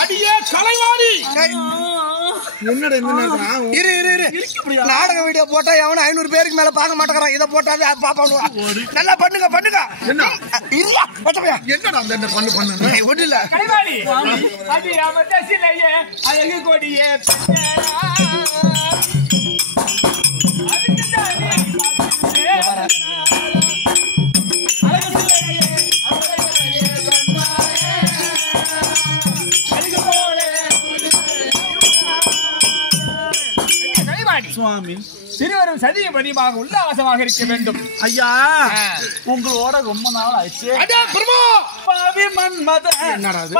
அடியே கலைவாணி நாடக வீடியோ போட்டா எவனும் 500 பேருக்கு மேல பார்க்க மாட்டேங்கிறான். இதை போட்டாவே பாப்பா நல்லா பண்ணுங்க பண்ணுங்க. என்னடா அந்த பண்ணு பண்ணு விடல அழகு கொடியே சுவாமி சிறுவரும் சதிய பதிவாக உல்லாசமாக இருக்க வேண்டும். ஐயா உங்களோட ரொம்ப நாள் ஆயிடுச்சு. பாவி மன்மத என்னடா அது?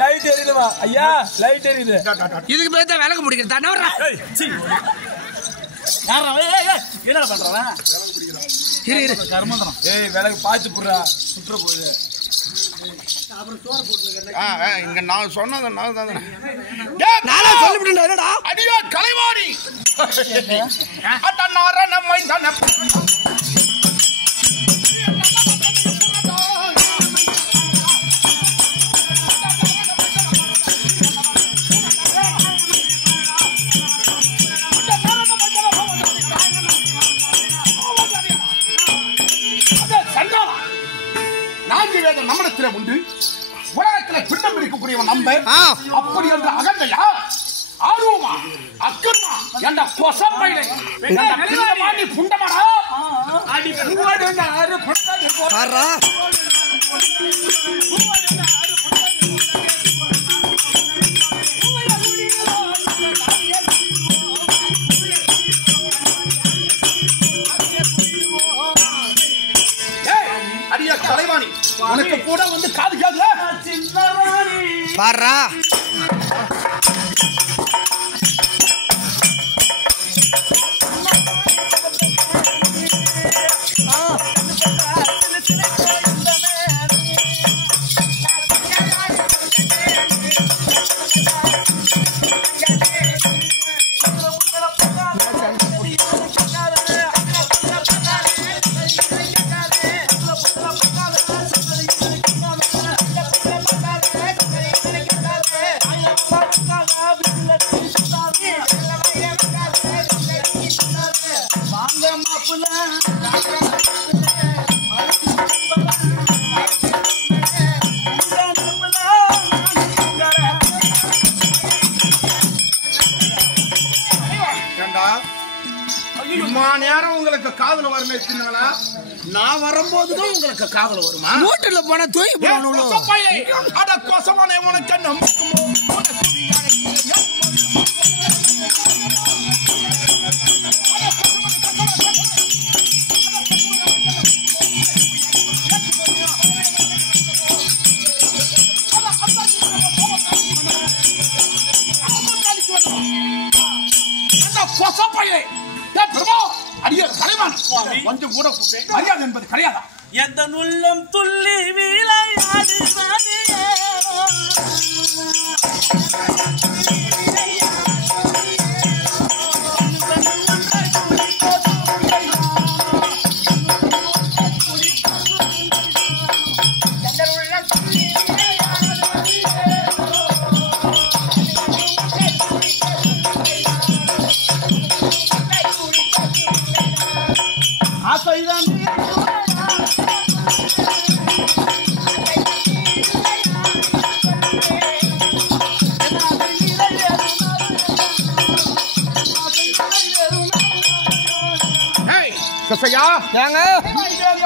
லைட் எரியுதுமா ஐயா, லைட் எரியுது. இதுக்கு பேர் தான் விளக்கு முடிக்கிறது. என்ன பண்றவன் விளக்கு பார்த்து போடுறா சுற்ற போகுது. இங்க நான் சொன்னது நானே சொல்லிவிட்டேன். அடியா கலைவாணி நம்மை தானே நம்மிடத்தில் உண்டு. உலகத்தில் பிண்டம் பிடிக்கக்கூடியவன் நம்ப அப்படி என்ற அகந்தையா ஆர்வமா அக்கமா என்ற கொசப்பையிலே பிண்டமாடி புண்டமாடா அடி பூவாடுங்க ஆறு புண்டது பாரா அடியா கலைவாணி உனக்கு கூட வந்து காது கேட்கல பாரா நேரம் உங்களுக்கு காதல வருமே சின்னங்களா, நான் வரும்போதுதான் உங்களுக்கு காதல வருமா? மூட்டில் போனா தூய் அட கொசவானே உனக்கு நம்பிக்குமோ? கொசப்பையே அடியார் கலைவாணி கொஞ்சம் கூட மரியாதை என்பது கிடையாதா? எந்த உள்ளம் துள்ளி விளையாடு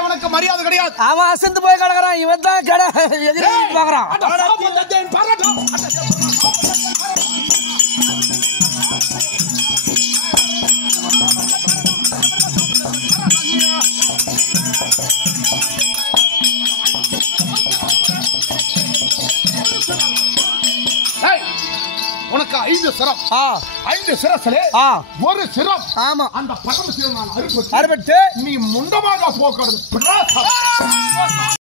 உனக்கு மரியாதை கிடையாது. அவன் அசந்து போய் கிடக்குறான். இவன் தான் கடை எதிர்பார்க்கறான். உனக்கு 5 சிரம். ஆ 5 சிரசிலே ஆ ஒரு சிரம். ஆமா அந்த பரமசிவன் நான் அறுபட்டு நீ முண்டமாக போக்குறது